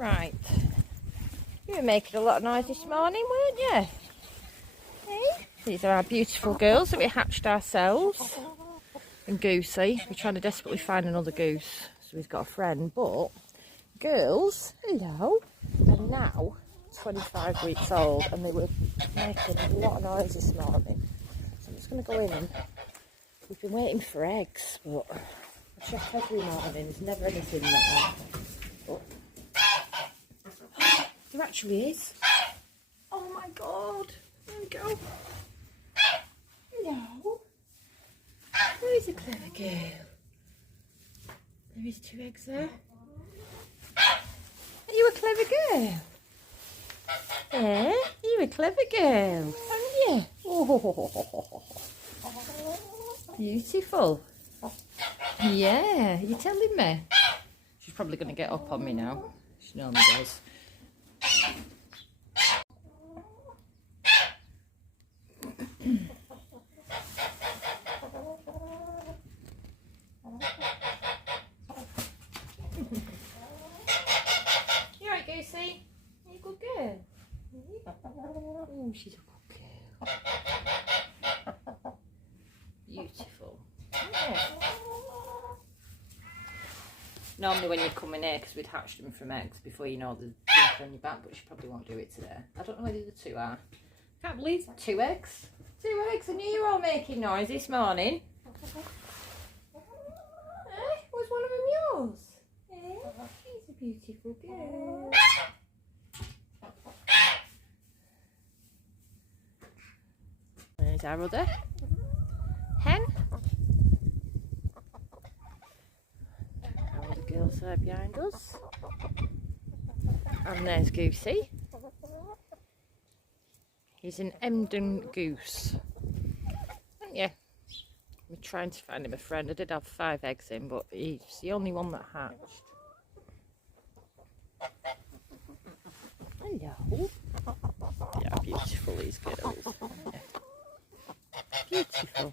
Right. You were making a lot of noise this morning, weren't you? Hey? These are our beautiful girls that we hatched ourselves. And Goosey, we're trying to desperately find another goose. So he's got a friend, but girls, hello, are now 25 weeks old and they were making a lot of noise this morning. So I'm just going to go in and we've been waiting for eggs, but I check every morning, there's never anything there. But there actually is. Oh my god, there we go. Hello. There is a clever girl. There is 2 eggs there. Are you a clever girl? Eh? You're a clever girl, aren't you? Oh, beautiful. Yeah, are you telling me? She's probably going to get up on me now. She normally does. You alright, Goosey? Are you a good girl? Oh, she's a good girl. Beautiful. Yeah. Normally when you come in here, because we'd hatched them from eggs before you know the jumper on your back, but she probably won't do it today. I don't know where the other 2 are. Can't believe 2 eggs. 2 eggs. I knew you were all making noise this morning. Was one of them yours? She's a beautiful girl. There's our other hen. Our other girls are behind us. And there's Goosey. He's an Emden goose. Aren't you? I'm trying to find him a friend. I did have 5 eggs in, but he's the only one that hatched. Hello. Yeah, beautiful these girls. Yeah. Beautiful.